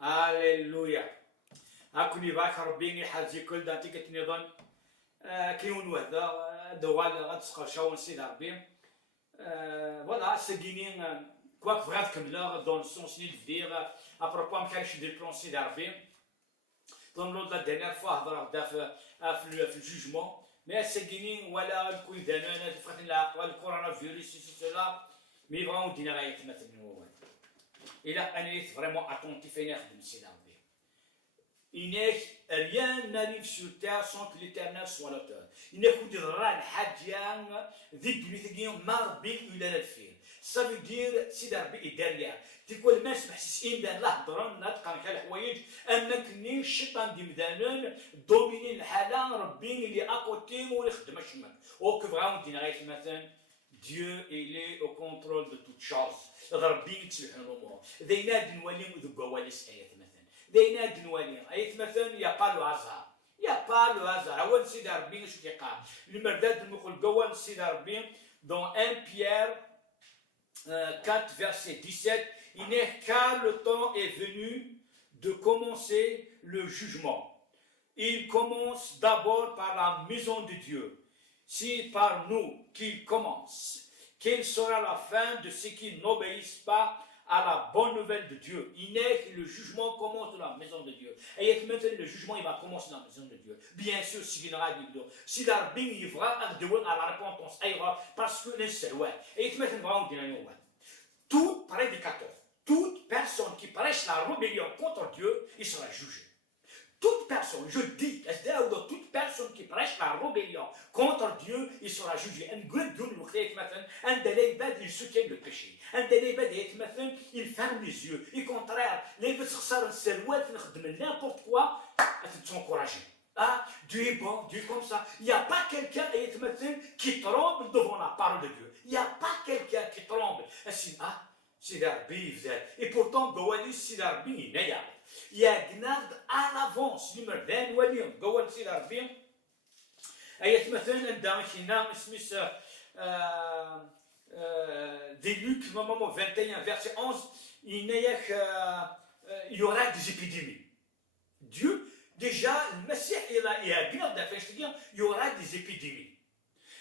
Alléluia. Akuni vak Rabbi حاجي كل دانتي كتنظن كيون وحده دوال غتسقرشاو نسيد ربي voilà c'est gagné quoi que vrai comme là dans le sens de dire à propos de quelque chose de pensé d'arriver dans l'autre la dernière fois هضر في الجugement mais c'est gagné voilà الكوي دانا فاتن la coronavirus cela mais vraiment دينا غاية مثلا هو إلا أنا vraiment attentif à نخدم سيد ربي rien n'arrive sur terre sans que l'Éternel soit l'auteur. Ça veut dire si Darbi est derrière. Tu peux le mettre in dan la ضرن نتقن كالحوايج أما كني الشيطان دي مدانن دوميني الحالة ربي اللي أكوتي ويخدم الشمال. أو كفراون دينا غاية مثلا Dieu il est au contrôle de toutes choses. ربي يتسلح الأمور. ذي نادي نوليهم ذو قواليس آيات مثلا. داينا نادي نوليهم أيت مثلا يا با لو هازار. يا با لو هازار. أول سيد ربي شو كيقال. المرداد نقول قوان سيد ربي dans 1 Pierre 4 verset 17 il n'est qu'à le temps est venu de commencer le jugement. Il commence d'abord par la maison de Dieu. Si par nous qu'il commence, quelle sera la fin de ceux qui n'obéissent pas à la bonne nouvelle de Dieu. Il n'est que le jugement commence dans la maison de Dieu. Et maintenant, le jugement, il va commencer dans la maison de Dieu. Bien sûr, si il y aura du dos. Si l'arbin, il va à la repentance, parce que c'est ouais. Et maintenant, on va dire, tout prédicateur, toute personne qui prêche la rébellion contre Dieu, il sera jugé. Toute personne, je dis, toute personne qui prêche la rébellion contre Dieu, il sera jugé. Un grand Dieu nous crée maintenant, un délibad, il soutient le péché. Un délibad, il ferme les yeux. Et contraire, les personnes n'importe quoi, elles sont encouragées. Ah, Dieu est bon, Dieu est comme ça. Il n'y a pas quelqu'un qui tremble devant la parole de Dieu. Il n'y a pas quelqu'un qui tremble. C'est d'arbi, et pourtant, Gawali, c'est d'arbi, il n'y a. Il y a gnard à l'avance, numéro 20, William, Gawali, c'est d'arbi. Et il y a maintenant dans China, Smith, des Luc, 21, verset 11, il y aura des épidémies. Dieu, déjà, le Messie, il a gnard d'affaires, il y aura des épidémies.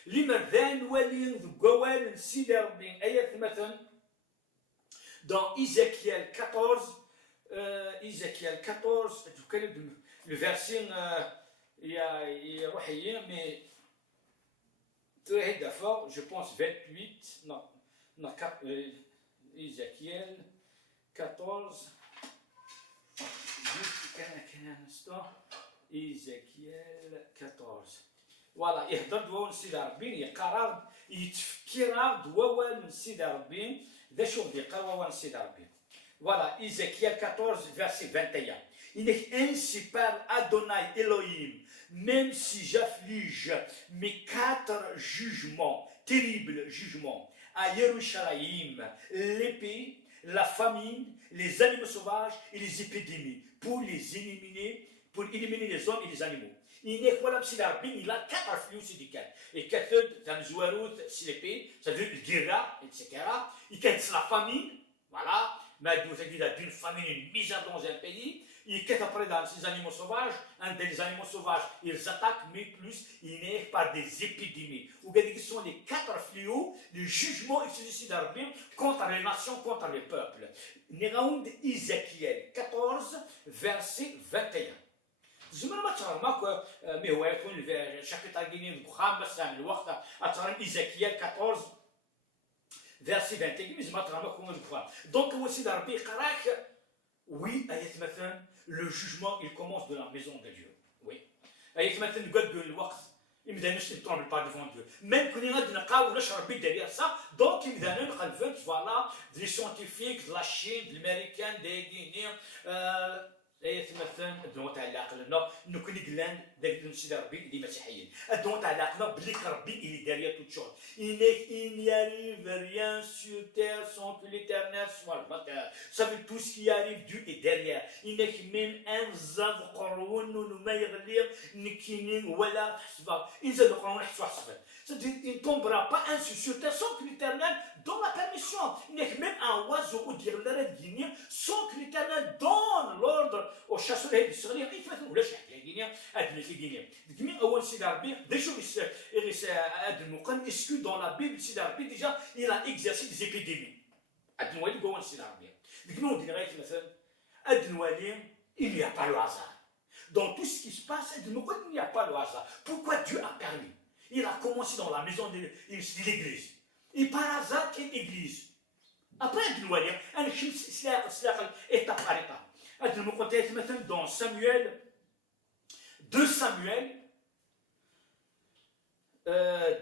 Numéro 20, William, Gawali, c'est d'arbi, et il y a maintenant, dans Ézéchiel 14, le verset, il y a mais très d'abord, je pense 28, non, Ézéchiel 14, juste un instant, Ézéchiel 14. Voilà, يهضر دواء نسيد ربي يقرر يتفكر دواء نسيد ربي ذا شو بدي قرر نسيد ربي. Voilà, Ézéchiel 14 verset 21. Il est ainsi par Adonai Elohim, même si j'afflige mes 4 jugements, terribles jugements, à Yerushalayim, l'épée, la famine, les animaux sauvages et les épidémies, pour éliminer les hommes et les animaux. Il n'est pas là, il a 4 affluents syndicales. Et 4 Tanzouarout, c'est l'épée, ça veut dire le guérilla, etc. Il y a la famine, voilà. Mais il a d'une famine, une misère dans un pays. Il y a après dans ces animaux sauvages, un des animaux sauvages, ils attaquent, mais plus, ils naissent par des épidémies. Ou bien, ce sont les 4 fléaux, le jugement ici d'Arbin contre les nations, contre les peuples. Néraound Ézéchiel 14, verset 21. زمان ما ترى مي هو يكون شابتر جيني خامس عام الوقت أترى إيزاكيال 14 verset 21 mais ما ترى ما كون الكفار donc aussi dans le قراك oui آية مثلا le jugement il commence de la maison de Dieu oui آية مثلا نقول بالوقت إذا نش نتعامل pas devant Dieu même كنا غادي نلقاو نشرب بي derrière ça donc إذا نقلبت voilà des scientifiques de la Chine de l'américain des Guinéens مثلا الدون تاع العقل نو كوني كلان داك نسيد ربي اللي مسيحيين الدون تاع العقل بلي ربي اللي داريا توت شوز il n'y arrive rien sur terre sans que l'Éternel soit là ça veut tout ce qui arrive Dieu est derrière il n'est que même un zad قرون وما يغلير نكينين ولا حسبه إن زاد قرون حسبه c'est-à-dire il ne tombera pas un sur terre sans que l'Éternel donne la permission il n'est que même un oiseau ou dire la Guinée sans que l'Éternel donne l'ordre والشاسور هذه الصغيره يتمثل ولا شي حاجه كينيا ادنى كينيا من اول سيدي ربي ذا شو يغيس اد المقام اسكو دون لا بيبل سيدي ربي ديجا الى اكزercé des épidémies اد نوالي قوان سيدي ربي نود لغايه مثلا اد نوالي il n'y a pas le hasard dans tout ce qui se passe اد المقام il n'y a pas le hasard pourquoi Dieu a permis il a commencé dans la maison de l'église et par hasard quelle église après اد نوالي انا شمس سلاق étape par étape اد المقام مثلا dans Samuel 2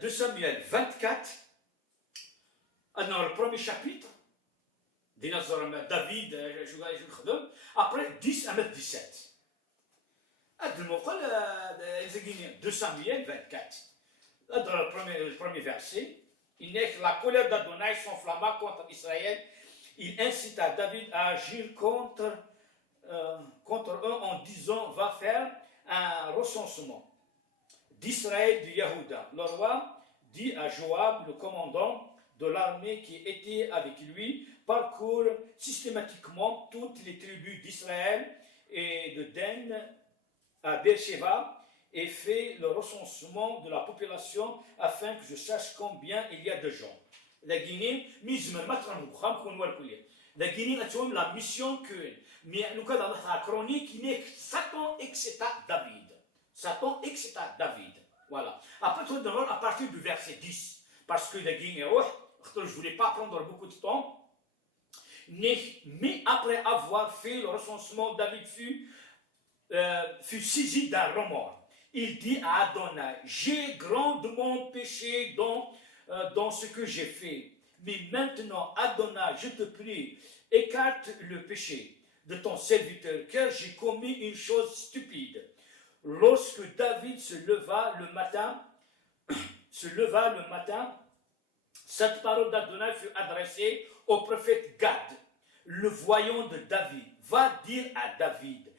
Samuel 24, dans le premier chapitre, David, après 10 à 17. 2 Samuel 24. Dans le premier verset, la colère d'Adonai s'enflamma contre Israël. Il incita David à agir contre eux en disant va faire un recensement d'Israël du Yehuda. Le roi dit à Joab, le commandant de l'armée qui était avec lui, parcourt systématiquement toutes les tribus d'Israël et de Dan à Beersheba et fait le recensement de la population afin que je sache combien il y a de gens. La Guinée, la mission que nous avons dans la chronique, il est Satan etc. David. Satan, etc. David. Voilà. Après, à partir du verset 10, parce que la Guinée, je ne voulais pas prendre beaucoup de temps, mais après avoir fait le recensement, David fut saisi d'un remords. Il dit à Adonai, j'ai grandement péché dans ce que j'ai fait. Mais maintenant, Adonai, je te prie, écarte le péché de ton serviteur, car j'ai commis une chose stupide. Lorsque David se leva le matin, cette parole d'Adonai fut adressée au prophète Gad, le voyant de David. Va dire à David,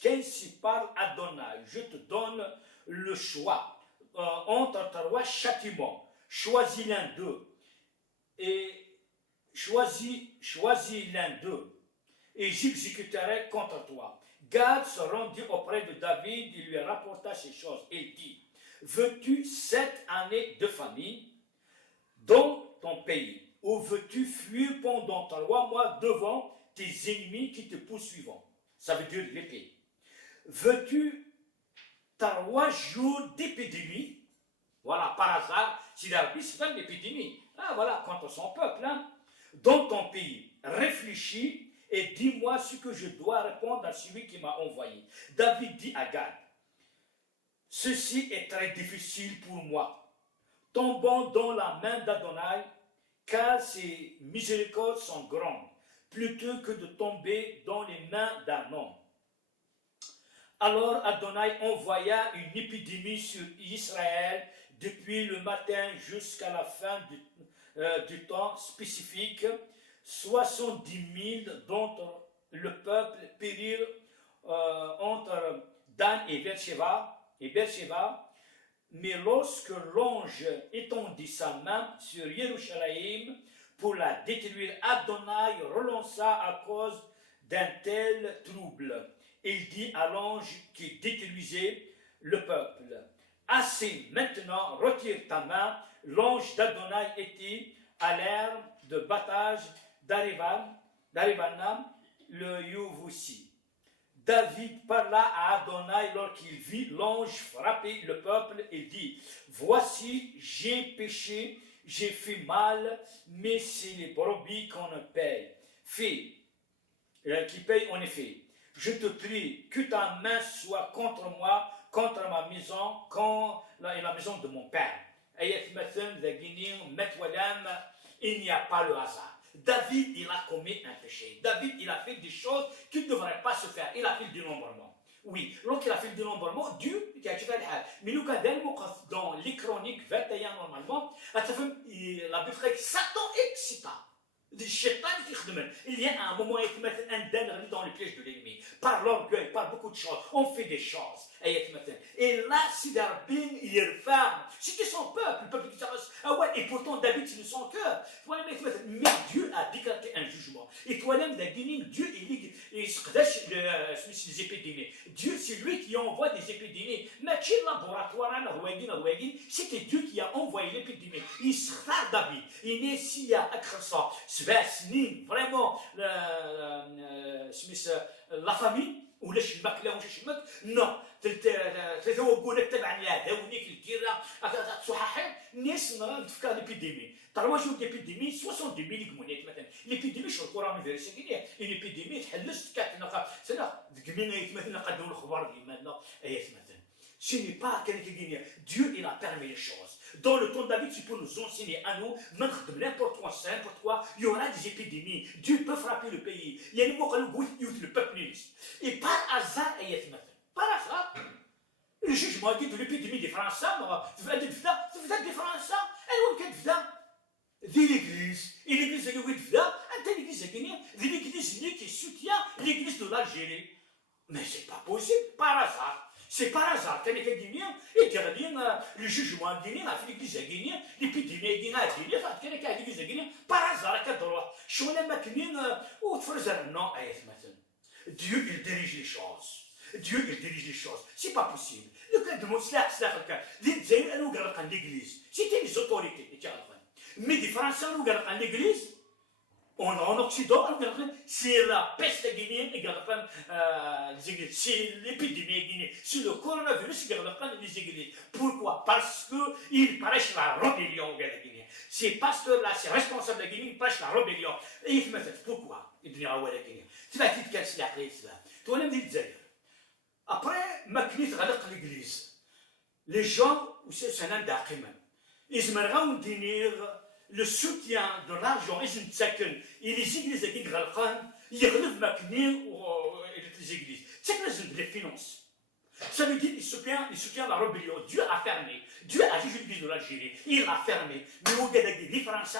qu'ainsi parle Adonai, je te donne le choix entre trois châtiments. Choisis l'un d'eux et choisis l'un d'eux et j'exécuterai contre toi. Gad se rendit auprès de David, il lui rapporta ces choses. Il dit, veux-tu 7 années de famine dans ton pays, ou veux-tu fuir pendant 3 mois devant tes ennemis qui te poursuivront? Ça veut dire l'épée. Veux-tu 3 jours d'épidémie? Voilà, par hasard, si l'arbitre c'est pas une épidémie. Ah voilà, contre son peuple, hein, dans ton pays, réfléchis et dis-moi ce que je dois répondre à celui qui m'a envoyé. David dit à Gad, ceci est très difficile pour moi. Tombons dans la main d'Adonai, car ses miséricordes sont grandes, plutôt que de tomber dans les mains d'un homme. Alors Adonai envoya une épidémie sur Israël depuis le matin jusqu'à la fin du temps spécifique. 70 000 d'entre le peuple périrent entre Dan et Beersheba, mais lorsque l'ange étendit sa main sur Jérusalem pour la détruire, Adonai relança à cause d'un tel trouble. Il dit à l'ange qui détruisait le peuple, assez, maintenant retire ta main. L'ange d'Adonai était à l'air de bataille d'Arivanam, le Yévusi. David parla à Adonai lorsqu'il vit l'ange frapper le peuple et dit, voici, j'ai péché, j'ai fait mal, mais c'est les brebis qu'on paye. Qui paye en effet. Je te prie que ta main soit contre moi, contre ma maison, et la maison de mon père. Il n'y a pas le hasard. David, il a commis un péché. David, il a fait des choses qui ne devraient pas se faire. Il a fait du dénombrement. Oui, lorsqu'il a fait le dénombrement, Dieu, qui a fait le hal. Mais nous, dans les chroniques 21, normalement, la Bible Satan excita. Il y a un moment où il met un den dans les pièges de l'ennemi. Par l'orgueil, par beaucoup de choses. On fait des choses. Et là, si Darbin, il referme. C'était son peuple. Le peuple qui s'arrête. Ah ouais, et pourtant David, c'est de son cœur. Mais Dieu a décrété un jugement. Et toi-même, Dieu, il se les épidémies. Dieu, c'est lui qui envoie des épidémies. Mais chez le laboratoire, c'était Dieu qui a envoyé l'épidémie. Il sera David. Il est ici à Akrasa. Vraiment, la famille. ولا شمك لا ولا شمك نو تلتوقونك تبع هذاونيك الكيرا تصححين الناس نتفكر ليبيديمي تروجوا ليبيديمي 70 ملي كمونيت مثلا ليبيديمي شو الكورونا فيروس كاين ليبيديمي تحلش كاتنا سنه دكمينا مثلا قدموا الخبر ديالنا ايات مثلا ce n'est pas quelqu'un qui dit Dieu il a permis les choses. Dans le temps de David, c'est pour nous enseigner à nous, n'importe quoi, il y aura des épidémies. Dieu peut frapper le pays. Il y a des mots le peuple ministre. Et par hasard, par hasard, le jugement dit de l'épidémie des Français, des Français, de l'église. Et l'église de l'église qui soutient l'église de l'Algérie. Mais c'est pas possible, par hasard. C'est par hasard qu'elle est guinéen, et le jugement guinéen a fait l'église guinéenne, l'épidémie guinéenne a fait l'église guinéenne, par hasard, à quel droit. Je suis là maintenant, où tu fais non, Dieu, il dirige les choses. Dieu, il dirige les choses. C'est pas possible. Le cas de l'église, c'était les autorités. Mais des Français, nous regardons l'église. En Occident, c'est la peste guinéenne, c'est l'épidémie guinéenne, c'est le coronavirus qui reprend les églises. Pourquoi? Parce qu'il prêche la rébellion au Guinée. Ces pasteurs-là, ces responsables de Guinée, ils prêchent la rébellion. Et ils me disent pourquoi? Ils disent à la Guinée. C'est la petite question après cela. Tu vas me dire, après, Macnit غلق l'église. Les gens, c'est un d'Aqiman. Ils me rendent dire le soutien de l'argent et les églises qui يغلب ماكنين les églises. C'est que les finances. Ça veut dire qu'il soutient la rébellion. Dieu a fermé. Dieu a jugé l'église de l'Algérie. Il l'a fermé. Mais au Gadagui, les Français,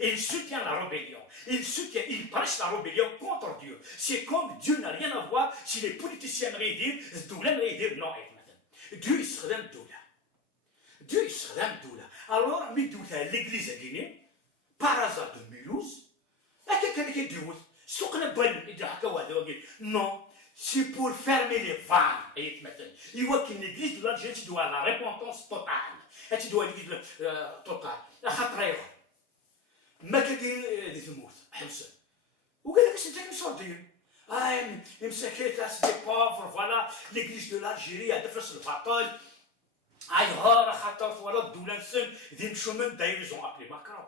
il soutient la rébellion. Il prêche la rébellion contre Dieu. C'est comme Dieu n'a rien à voir si les politiciens aimeraient dire, non. Dieu, il se redonne Doula. Dieu, il se redonne Doula. Alors, l'église à Guinée, par hasard de Mulhouse, non, c'est pour fermer les vannes. Il voit qu'une église de l'Algérie, tu dois la repentance totale. Et tu dois l'église totale. ما كدير ديك الموت حمسه وقال لك انت كنصدي مسكيت دي بوفر فوالا ليغليز دو لالجيري هذا فاش البطل هاي خاطر فوالا الدوله نسن دي مشو من داير زون ابلي ماكرون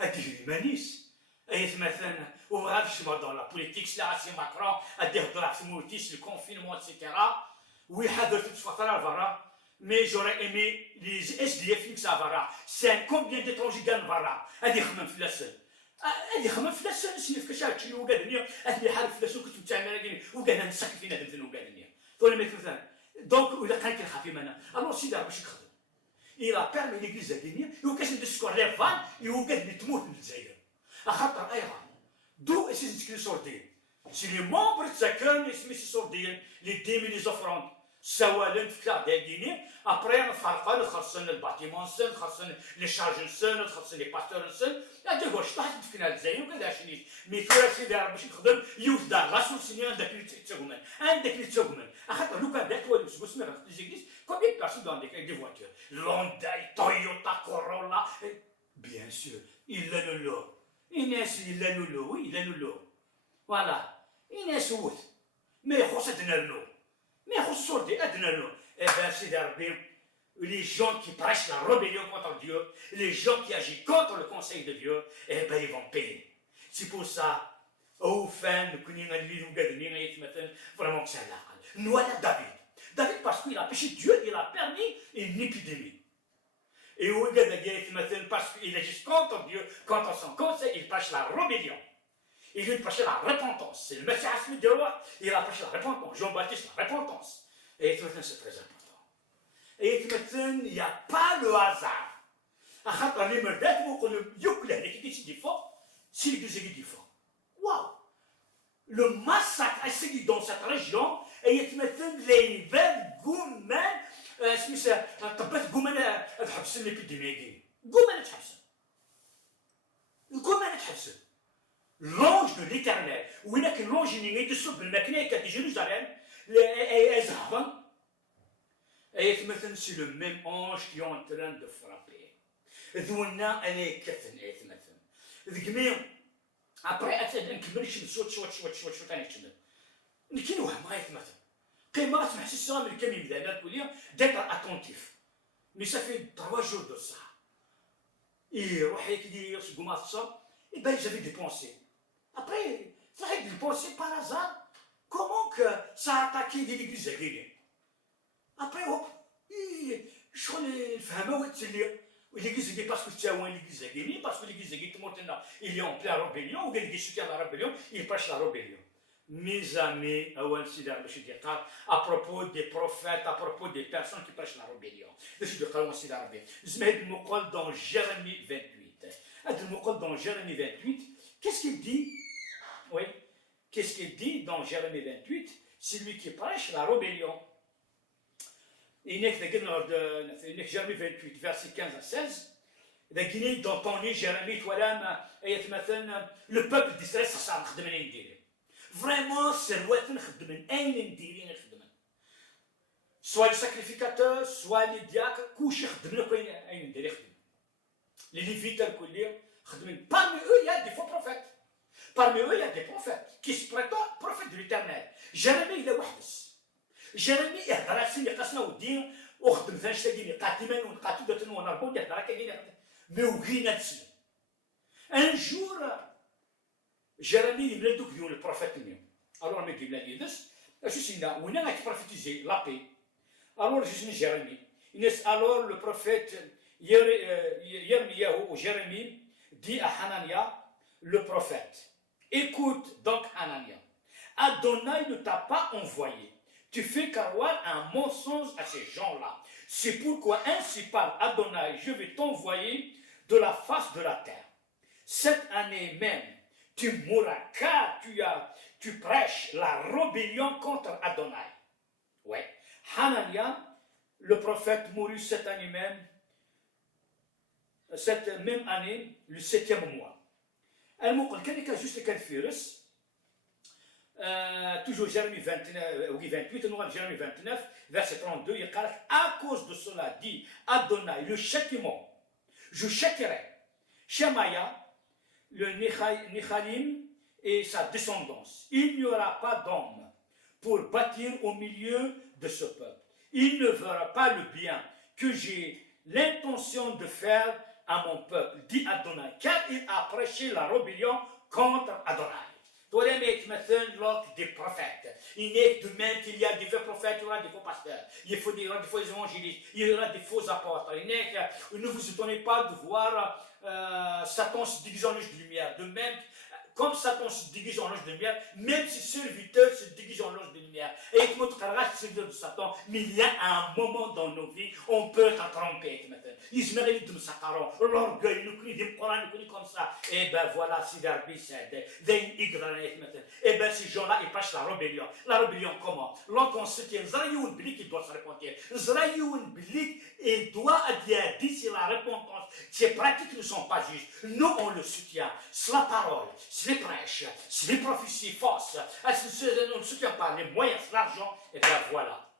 هادي المانيس اي مثلا وغادي dans la politique سلا سي ماكرون هادي هضره في موتيس الكونفينمون ايتترا ويحضر في فتره الفرا. Mais j'aurais aimé les SDF qui ça va. C'est combien d'étrangers gagnent va. Elle dit comment fait la seule. Elle dit comment fait la seule. Si que ça tu nous gagne venir. Elle dit حال في la seule que tu t'as malgré ou gagne نسك فينا دم nous gagne venir. Toi les مثلا. Donc ولا كان كنخافي منا. Alors si دار باش يخدم. Il a permis l'église à venir. Il كاش ندسكور لي فان يوجد تموت من الجزائر. خاطر ايها. دو اسيس تكلي صوردين. Si les membres de chacun اسمي صوردين les dîmes les offrandes. سوالا في كلا ديال غيني ابري نفرقوا خاصنا الباتيمون سن خاصنا لي شارج سن خاصنا لي باستور سن هذا هو شطح فينا الجزائر وكذا شني مي في سيدي باش نخدم يوز دار راسو سنين عندك اللي تسومن عندك اللي تسومن اخاطر لو كان داك ولي مسكو سمير لي زيغليز كومبيان بيرسون دون دي فواتور لونداي تويوتا كورولا بيان سور الا لولو الناس الا لولو وي الا لولو فوالا الناس وث ما يخصنا لولو Mais les gens qui prêchent la rébellion contre Dieu, les gens qui agissent contre le conseil de Dieu, eh bien ils vont payer. C'est pour ça, au fin, vraiment que c'est là. Nous allons David. David parce qu'il a péché Dieu, il a permis une épidémie. Et au parce qu'il agit contre Dieu, contre son conseil, il prêche la rébellion. Il veut prêcher la repentance. C'est le Messie Asmi de roi. Il a prêché la repentance. Jean-Baptiste, la repentance. Et maintenant, c'est très important. Et maintenant, il n'y a pas le hasard. Si l'église est dit fort. Waouh! Le massacre a segué dans cette région. Et maintenant, les veines goumen, طبات goumen تحبس l'épidémie. Goumen تحبس. l'ange de l'éternel, où il y a que l'ange qui est de Jérusalem, c'est le même ange qui est en train de frapper. Après, d'être attentif. Mais ça fait 3 jours de ça. Et ben j'avais des pensées. Après, ça a des pensées par hasard. Comment que ça a attaqué des églises à Guinée? Après, hop, je connais le fameux l'église à Guinée parce que c'est l'église à Guinée, parce que l'église à Guinée, maintenant, il est en pleine rébellion, ou il soutient la rébellion, il prêche la rébellion. Mes amis, à propos des prophètes, à propos des personnes qui prêchent la rébellion. Je mets dans Jérémie 28. Dans Jérémie 28, qu'est-ce qu'il dit? Oui, qu'est-ce qu'il dit dans Jérémie 28? C'est lui qui prêche la rébellion. Jérémie 28, verset 15 à 16. Dans ton nez, Jérémie, le peuple d'Israël, ça s'en vraiment, c'est soit les sacrificateurs, soit les diacres, les lévites, parmi eux, il y a des faux prophètes. Parmi eux, il y a des prophètes qui se prétendent prophètes de l'éternel. Jérémie, il est wahdas. Jérémie, il est racine, il est cassé au dire, un jour, Jérémie, il me dit le prophète. Alors, il me dit, je suis là, où il a prophétisé la paix. Alors, je suis Jérémie. Alors, le prophète Jérémie dit à Hanania, le prophète, écoute donc Hanania, Adonai ne t'a pas envoyé. Tu fais carroir un mensonge à ces gens-là. C'est pourquoi ainsi parle Adonai, je vais t'envoyer de la face de la terre. Cette année même, tu mourras car tu prêches la rébellion contre Adonai. Ouais. Hanania, le prophète, mourut cette année même, cette même année, le 7e mois. Elle juste toujours Jérémie 28, Jérémie 29, verset 32, il dit, à cause de cela, dit Adonai, le châtiment, je châtierai Shemaya, le Nechalim et sa descendance. Il n'y aura pas d'homme pour bâtir au milieu de ce peuple. Il ne verra pas le bien que j'ai l'intention de faire à mon peuple, dit Adonai, car il a prêché la rébellion contre Adonai. Des prophètes. Il est de même qu'il y a des faux prophètes, il y aura des faux pasteurs, il y aura des faux évangélistes, il y aura des faux apôtres. Ne vous étonnez pas de voir Satan se déguiser en ange de lumière. De même, comme Satan se déguise en ange de lumière, même si serviteur se déguise en ange de lumière. Et notre caractère serviteur de Satan, mais il y a un moment dans nos vies, on peut être trompé. Ils se méritent de Satan, l'orgueil, nous crie des Corans, nous crie comme ça. Et ben voilà, c'est d'Arbi, et ben ces gens-là, ils prêchent la rébellion. La rébellion comment? Lorsqu'on se tient, Zrayoun Bilik, il doit se repentir. Zrayoun Bilik, il doit dire d'ici la repentance. Ces pratiques ne sont pas justes. Nous, on le soutient. C'est la parole, c'est les prêches, c'est les prophéties fausses. On ne soutient pas les moyens, c'est l'argent. Et bien voilà.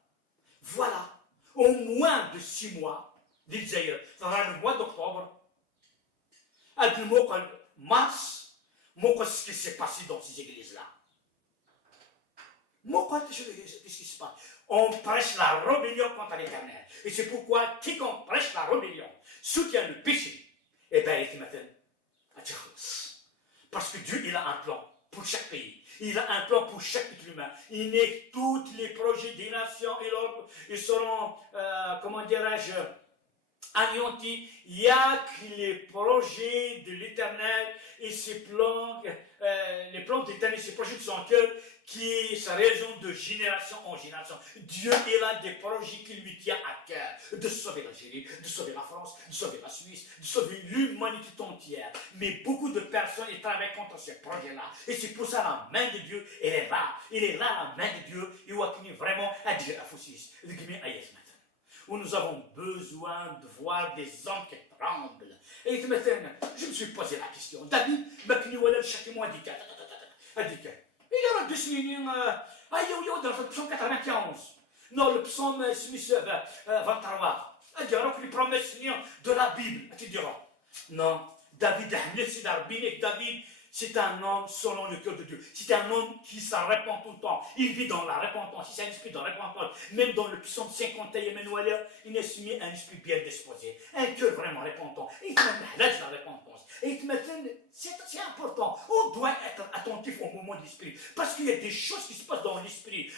Voilà. Au moins de 6 mois, d'Israël, ça sera le mois d'octobre, à du mois de mars, ce qui s'est passé dans ces églises-là. Qu'est-ce qui se passe? On prêche la rébellion contre l'Éternel. Et c'est pourquoi quiconque prêche la rébellion soutient le péché. Eh bien, il est maintenant à parce que Dieu, il a un plan pour chaque pays. Il a un plan pour chaque être humain. Il est tous les projets des nations, ils seront, comment dirais-je, anéantis. Il n'y a que les projets de l'Éternel et ses plans, les plans de l'Éternel, ses projets de son cœur, qui sa raison de génération en génération. Dieu, il a des projets qui lui tiennent à cœur, de sauver l'Algérie, de sauver la France, de sauver la Suisse, de sauver l'humanité entière. Mais beaucoup de personnes ils travaillent contre ces projets-là. Et c'est pour ça la main de Dieu, elle est là. Il est là, la main de Dieu. Il va finir vraiment à dire à Fossis. où nous avons besoin de voir des hommes qui tremblent. Et maintenant, je me suis posé la question. David, chaque mois, dit il y aura 2 semaines, dans le psaume 91. Non, le psaume 23. Il y aura les promesses de la Bible. Tu diras, non, David, David, c'est un homme selon le cœur de Dieu. C'est un homme qui s'en répand tout le temps. Il vit dans la repentance. Il s'est un esprit de repentance. Même dans le psaume 51, Emmanuel, il est soumis à un esprit bien disposé. Un cœur vraiment repentant. Et la repentance. Et maintenant, c'est important. On doit être attentif au moment de l'esprit. Parce qu'il y a des choses qui se passent dans l'esprit.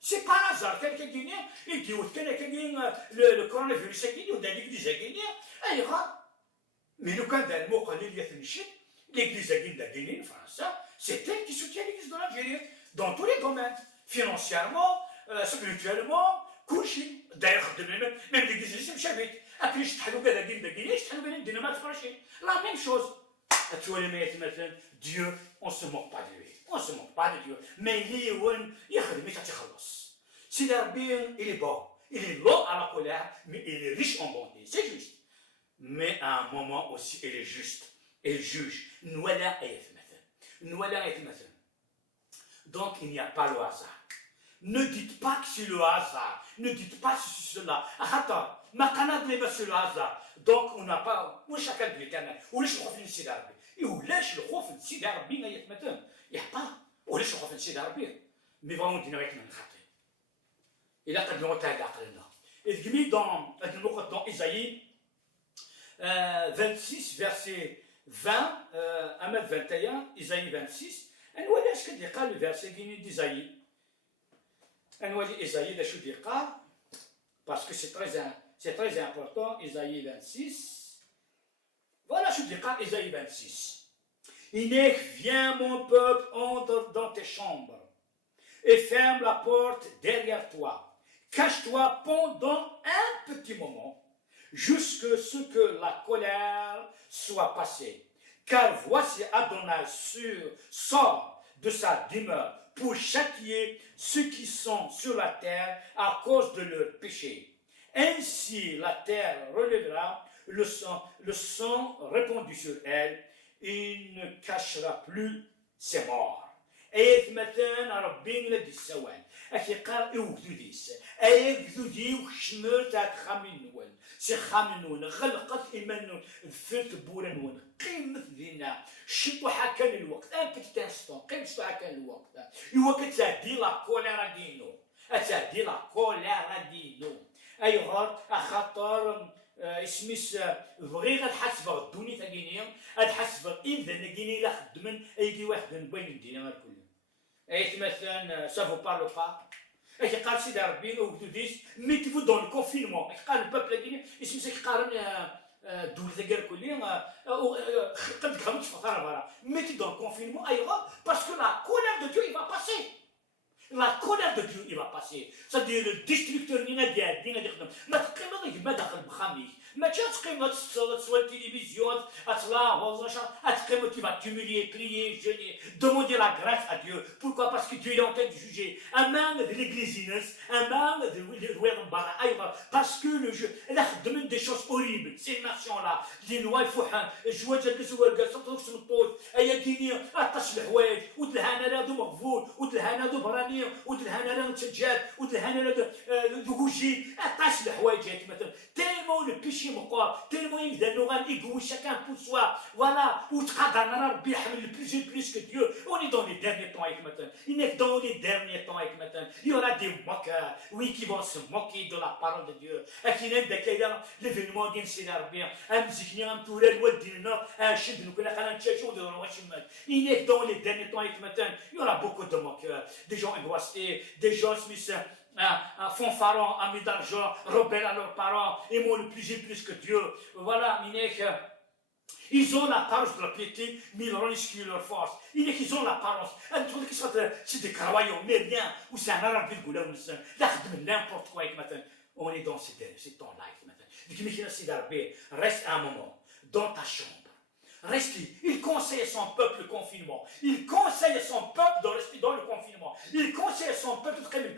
C'est pas un hasard. Quelqu'un qui vient, il dit, le coronavirus, il dit, l'église a gagné. Mais le cas d'un mot, l'église a gagné en France, c'est elle qui soutient l'église de l'Algérie, dans tous les domaines, financièrement, spirituellement, couché. D'ailleurs, même l'église, c'est chavite. Après, je t'ai la même chose. Dieu, on ne se moque pas de lui. On ne se moque pas de Dieu. Mais si l'Arbin, il est bon. Il est lent à la colère, mais il est riche en bonté. C'est juste. Mais à un moment aussi, il est juste. Il juge. Donc, il n'y a pas le hasard. Ne dites pas que c'est le hasard. Ne dites pas ceci, cela. Attends, ma canade n'est pas sur le hasard. Donc, on n'a pas. Où chacun de l'éternel. Où est-ce qu'on fait le sidarbé? Et où est-ce qu'on fait le sidarbé? Il n'y a pas. Où est-ce qu'on fait le sidarbé? Mais vraiment, il n'y a pas de khaté. Il a قد نوتها عقلنا. الجميل dans Isaïe 26, verset 20, Ahmed 21, Isaïe 26. Et voilà ce que dit le verset d'Isaïe. Et voilà Isaïe, ce que dit parce que c'est très important, Isaïe 26. Voilà ce que dit Isaïe 26. Inek, viens mon peuple, entre dans tes chambres et ferme la porte derrière toi. Cache-toi pendant un petit moment, jusqu'à ce que la colère soit passée. Car voici Adonai sort de sa demeure pour châtier ceux qui sont sur la terre à cause de leurs péchés. Ainsi la terre relèvera le sang répandu sur elle, il ne cachera plus ses morts. Et maintenant, Rabbin le dit سوان. أكيقار إوجدوديس. أيجدودي وشمرت خامنون. سخامنون غلقت إيمانون فت بورنون. قيمة ذينا. شتو حكى الوقت. أنا كنت تنستون. قيمة شتو حكى الوقت. يوقت تدي لا كوليرا دينو. أتدي لا كوليرا دينو. أي غار أخطر. اسميس بغي غتحسب الدوني تاكينيا غتحسب إذا ناكيني لا خدمن أيجي واحد من بين الدينا كله أي مثلا سافو بارلو با أي قال سيدي ربي وكتوديس ميتيفو دون الكونفينمون قال البابل كيني اسميس كيقارن دول تاكير كلي قد كملت فقرة برا ميتي دون الكونفينمون أيوا باسكو لا كولير دو ديو إي فا باسي. La colère de Dieu, il va passer. C'est-à-dire le destructeur, il n'a pas dit, ما تقيمة ما داخل بخامي. ما تقيمة تصور télévision, تقيمة tu vas t'humilier, prier, jeûner, demander la grâce à Dieu. Pourquoi? Parce que Dieu est en train de juger. Un man de l'église, un man de Rouermbara, parce que le jeu, elle demande des choses horribles. Ces nations-là, les lois, il faut jouer de الزواج صوتك سمطوط ايا كينيا اطش الحوايج وتلهانا رادو مغفور وتلهانا دو برانير وتلهانا رادو تسجاد وتلهانا رادو دوجي اطش الحوايج مثلا تيلمون لو بيشي مقوا تيلمون يبدا نوغان ايغو شاكان بور سوا فوالا وتقدرنا ربي يحمل بلوس كو ديو اوني دون لي ديرني طون ايك مثلا انك دون لي ديرني طون ايك مثلا يورا دي موكا وي كي فون سو موكي دو لا بارول دو ديو اكيد داك ليفينمون ديال سيدي ربي امزكني امتورا الوالدينا il est dans les derniers temps, il y aura beaucoup de moqueurs, des gens angoissés, des gens fanfarons, amis d'argent, rebelles à leurs parents, aimant le plus que Dieu. Voilà, ils ont l'apparence de la piété, mais ils risquent leur force. Ils ont l'apparence. C'est des carawaillons, mais bien, ou c'est un arabe de goulin, n'importe quoi. On est dans ces temps-là. Reste un moment dans ta chambre. rester. Il conseille son peuple le confinement. Il conseille son peuple de rester dans le confinement. Il conseille son peuple de rester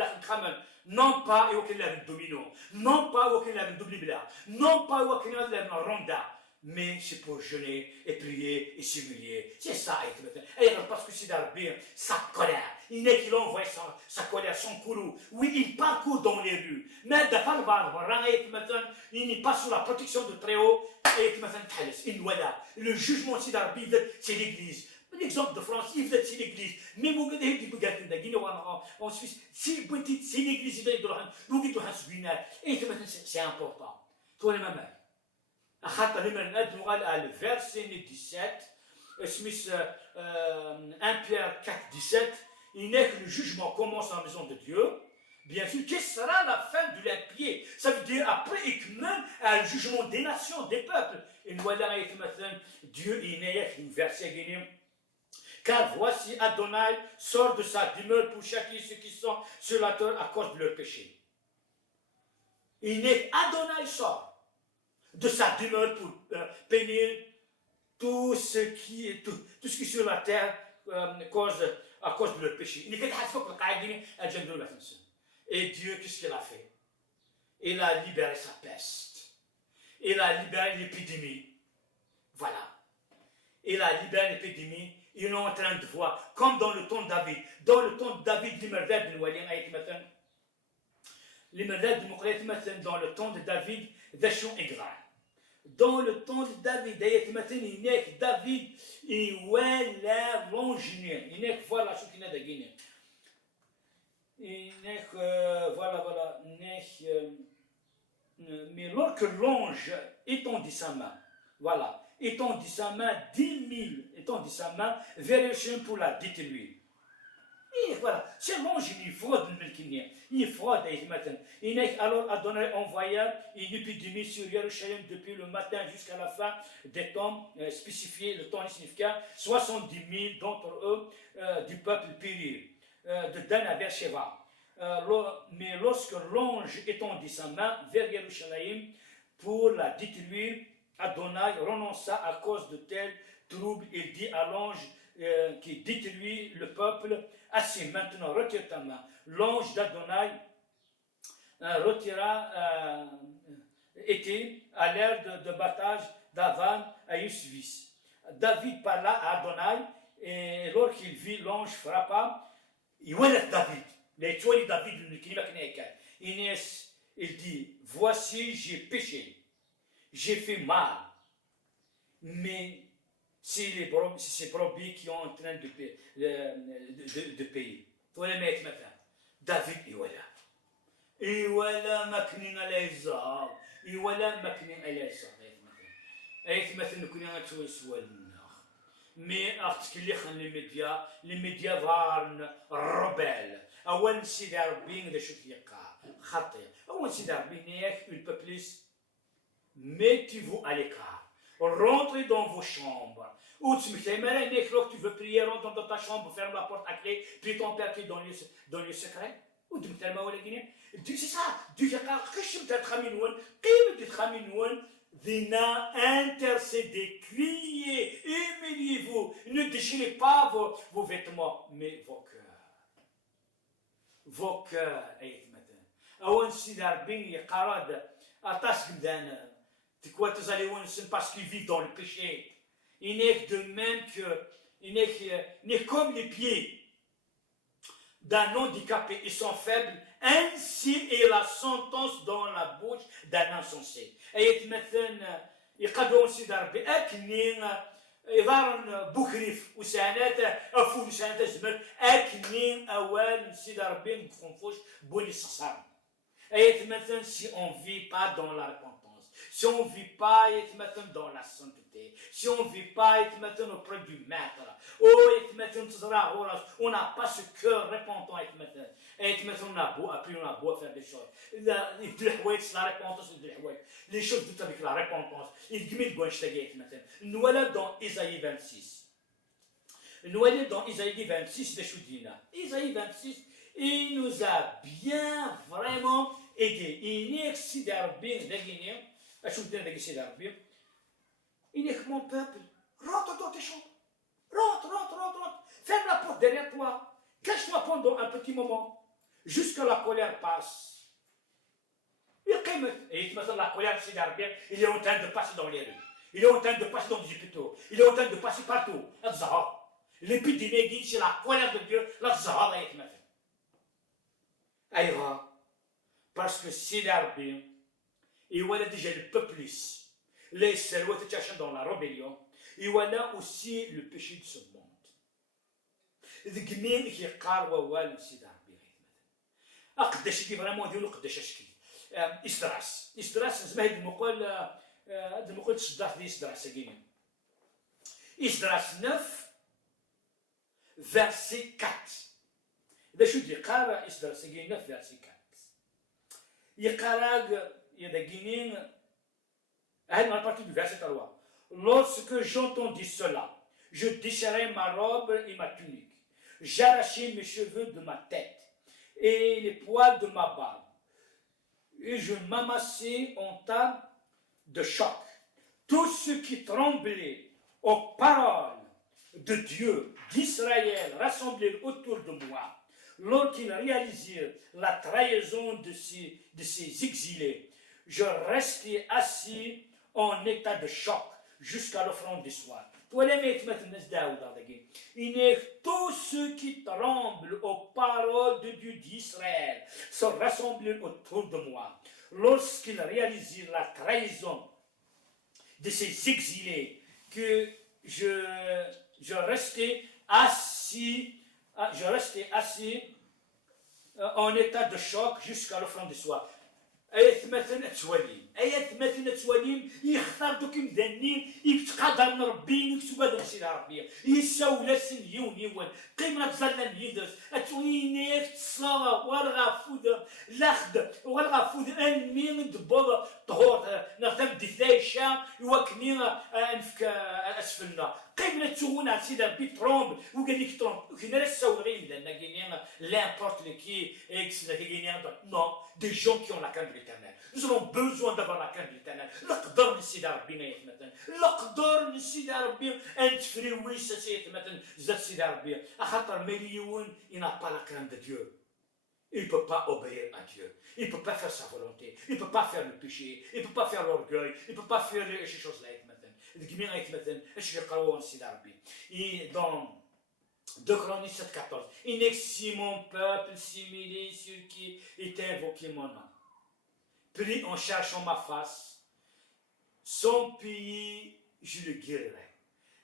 non pas aucun lave domino, non pas aucun lave double non pas aucun lave ronda, mais c'est pour jeûner et prier et s'humilier. C'est ça, et parce que c'est d'arber sa colère. Il n'est qu'il envoie sa colère, son courroux. Oui, il parcourt dans les rues. Mais d'abord, il n'est pas sous la protection de Très-Haut. Le jugement c'est d'arber, c'est l'Église. L'exemple de France, c'est l'église. Mais en Suisse, c'est l'église. C'est important. Toi, les mamans. Le verset 17, 1 Pierre 4, 17, il n'est que le jugement commence dans la maison de Dieu. Bien sûr, quelle sera la fin de l'impie? Ça veut dire après et même un jugement des nations, des peuples. Et nous voilà, Dieu, il n'est que le verset car voici Adonai sort de sa demeure pour chacun ceux qui sont sur la terre à cause de leur péché. Il n'est Adonai sort de sa demeure pour punir tout ce qui est sur la terre à cause de leur péché. Et Dieu, qu'est-ce qu'il a fait? Il a libéré sa peste. Il a libéré l'épidémie. Voilà. Il a libéré l'épidémie. Ils sont en train de voir, comme dans le temps de David. Dans le temps de David, dans le temps de David, dans le temps de David, David, il voilà l'ongénier. Il voilà ce qu'il a de Guinée. Voilà. Mais lorsque l'ange étendit sa main, voilà, étendit sa main, 10 000 étendit sa main vers le chemin pour la détruire. Et voilà, c'est l'ange, il fraude le Melchinia, il fraude et matin. Alors Adonai envoya une épidémie sur Jérusalem depuis le matin jusqu'à la fin des temps spécifiés, le temps signifiant 70 000 d'entre eux du peuple périrent, de Dan à Beersheba. Mais lorsque l'ange étendit sa main vers Jérusalem pour la détruire, Adonai renonça à cause de tels troubles. Il dit à l'ange qui détruit le peuple, assez maintenant retire ta main. L'ange d'Adonai était à l'ère de bataille d'Avan à Yusvis. David parla à Adonai et lorsqu'il vit l'ange frappa, il voit David. Il dit, voici j'ai péché. J'ai fait mal, mais c'est ces brebis qui sont en train de payer. Voilà maintenant. David, et voilà maknin alayzar. Et voilà maknin alayzar. Et maintenant, nous connaissons ce mais les médias waren rebelles. أول سيد ربي شو يقع خطير. أول سيد ربي une peupliste. Mettez-vous à l'écart. Rentrez dans vos chambres. Ou tu veux prier, rentre dans ta chambre, ferme la porte à clé, puis ton père qui est dans le secret. Ou tu me c'est ça. Dieu dit que je me intercédez, criez, humiliez-vous. Ne déchirez pas vos vêtements, mais vos cœurs. Vos cœurs. أول سيد ربي يقرد أتاس قدانا. Parce qu'ils vivent dans le péché. Il n'est de même que, il n'est comme les pieds d'un handicapé, ils sont faibles, ainsi est la sentence dans la bouche d'un insensé. Et maintenant, يقدرون سيد ربي أكنين إذا بكريف وسانات أفو وسانات زمر أكنين أول سيد ربي مخنفوش بوني سخسار. Et maintenant, si on ne vit pas dans la repentance, si on ne vit pas être maintenant dans la sainteté, si on ne vit pas être maintenant auprès du Maître, on n'a pas ce cœur repentant être maintenant. Et maintenant, on a beau faire des choses. La repentance, les choses tout avec la repentance. Il dit, nous allons dans Isaïe 26. Nous allons dans Isaïe 26 de Choudina. Isaïe 26, il nous a bien vraiment aidé. Il n'est que bien de Guinée. Il n'est que mon peuple. tes chambres. Rentre. Ferme la porte derrière toi. Cache-toi pendant un petit moment. Jusqu'à la colère passe. Et maintenant, la colère, c'est d'arrière. Il est en train de passer dans les rues. Il est en train de passer dans les hôpitaux. Il est en train de passer partout. L'épidémie, c'est la colère de Dieu. Parce que c'est d'arrière. Et voilà déjà le peuple ici. Les salauds étaient dans la rébellion. Et voilà aussi le péché de ce monde. الجميل كيقار ووال سيدي ربي غير مثلا قداش كي فريمون ديالو قداش اشكي إسدراس زعما هاد المقول تصدرت ديال إسدراس كاين إسدراس 9 فيرسي 4 هذا شو يقرا إسدراس كاين 9 فيرسي 4 يقرا يدا كاينين هاد la partie du verset 3 lorsque j'entendis cela je déchirai ma robe et ma tunique. J'arrachai mes cheveux de ma tête et les poils de ma barbe. Et je m'amassai en tas de choc. Tous ceux qui tremblaient aux paroles de Dieu, d'Israël, rassemblés autour de moi, lorsqu'ils réalisèrent la trahison de ces exilés, je restai assis en état de choc jusqu'à l'offrande du soir. Tous ceux qui tremblent aux paroles de Dieu d'Israël sont rassemblés autour de moi. Lorsqu'ils réalisent la trahison de ces exilés, que je restais assis en état de choc jusqu'à l'offrande du soir. آيات مثلا تواليم يختار دوك مدنين يتقادر من ربي يكتب هذا الشيء ربي يساولا سنيون يوان قيمة تزلن يدرس اتوينيك تصلاة والغافود لاخد والغافود انمين دبوض طهور نغتم دثايشا يوكنين انفك اسفلنا قيمة تونا سيدا ربي ترومب وقال لك ترومب وكنا لا الساوغين لان كاينين لامبورت لكي اكس لكي كاينين نو des gens qui ont la crainte de l'Éternel. Nous avons besoin d'avoir la crainte de l'Éternel. L'قدر نسيد ربنا يتمثل. l'قدر نسيد ربي أنت فريوي سيتمثل زاد سيد ربي. أخاطر مليون il n'a pas la crainte de Dieu. Il ne peut pas obéir à Dieu. Il ne peut pas faire sa volonté. Il ne peut pas faire le péché. Il ne peut pas faire l'orgueil. Il ne peut pas faire ces choses-là يتمثل. الجميع يتمثل. إيش يقرأوا نسيد ربي. Et dans 2 Chroniques 7,14. Il n'est que si mon peuple similé sur qui était invoqué mon nom, pris en cherchant ma face, son pays je le guérirai.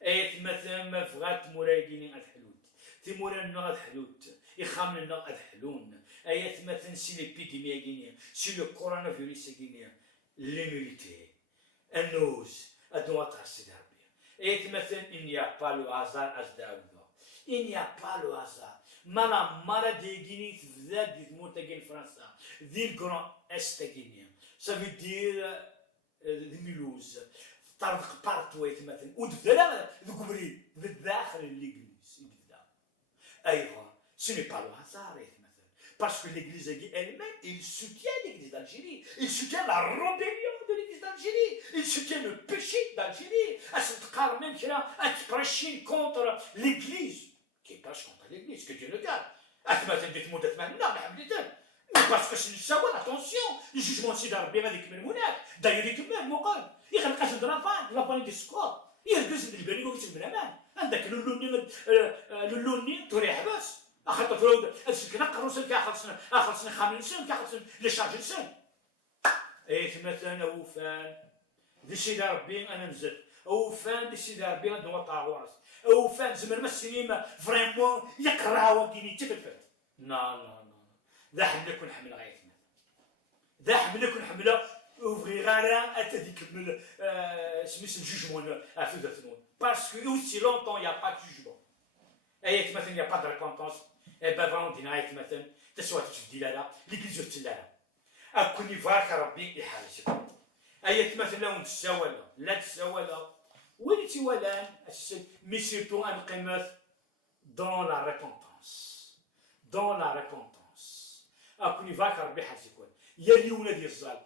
Et مثلا فغات موراي كيني الحلوت تيمورا النغ الحلوت يخام النغ الحلون ايات مثلا سي ليبيديميا كينيا سي لو كورونا فيروس كينيا ليميليتي النوز ادوات السيد ربي ايات مثلا ان يا با لو هازار ازداود. Il n'y a pas le hasard. Mala de Guinée, des montagnes français, des grands est guinéens. Ça veut dire des Mulhouse. طرق partout مثلا ودفلا ذكبري بالداخل l'église يبدا. أيوة, ce n'est pas le hasard مثلا. Parce que l'église elle-même, il soutient l'église d'Algérie. Il soutient la rébellion de l'église d'Algérie. Il soutient le péché d'Algérie. À cette part même qu'il a à prêcher contre l'église. Qui passe contre l'église, que Dieu le garde. Parce que c'est le savoir, attention, le jugement c'est d'arriver avec le monnaie. D'ailleurs, il est même مقال. يخلق أجل لافان دي سكور. يهدز البني ويسمى بالأمان. عندك اللوني تريح بس. أخذت فرود السكنة قرصن كأخلصن خامسين كأخلصن لشارج سن. إيه مثلا أوفان. ذي سيد ربي أنا نزل. أوفان ذي سيد ربي أنا دوما طاغورس. أو فان زمن ما السينما فريمون يقراو كيني تفلفل. لا ذا حملك ونحمل غايتنا. ذا حملك ونحمله وفغي غارا أتديك من سميس الجوجمون في ذاتنون. Parce que aussi longtemps il n'y a pas de jugement. أي مثلا il n'y a pas de repentance. Et ben vraiment دينا مثلا تسوى تشدي لها ليجليز تلاها. أكوني فاك ربي يحارسك. أي مثلا لو تساوى لا تساوى وين تيوالان mais c'est pour un قيمة dans la repentance. Dans la repentance. أكوني فاك ربي حاسكون. يلي ولاد يزال.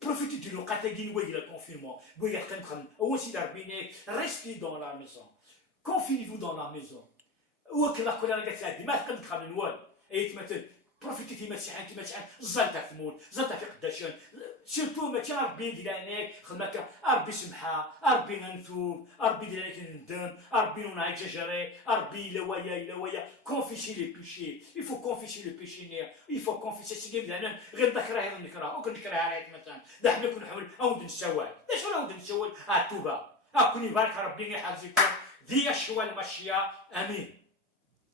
Profitez du local, t'as gagné le confinement. Vous avez gagné. Ou si d'arbiner, restez dans la maison. confinez-vous dans la maison. وكذا كل انا قالت لها ما تقدر تخرج من والو اي مثلا بروفيتي ما تسحن زلتها في المول زلتها في قداشن سيرتو ما تي ربي دير هناك خدمك ربي سمحه ربي ننثوب ربي دير لك ندم ربي نونا جاجري ربي لوايا لوايا كونفيسي لي بيشي يفو كونفيسي لي بيشي نير يفو كونفيسي سيدي بلا غير ذكرها غير نكره وكن نكره عليك مثلا دا حنا كون نحاول اود نسوال اش ولا اود نسوال التوبه كون يبارك ربي يحفظكم ذي الشوال ماشيه امين.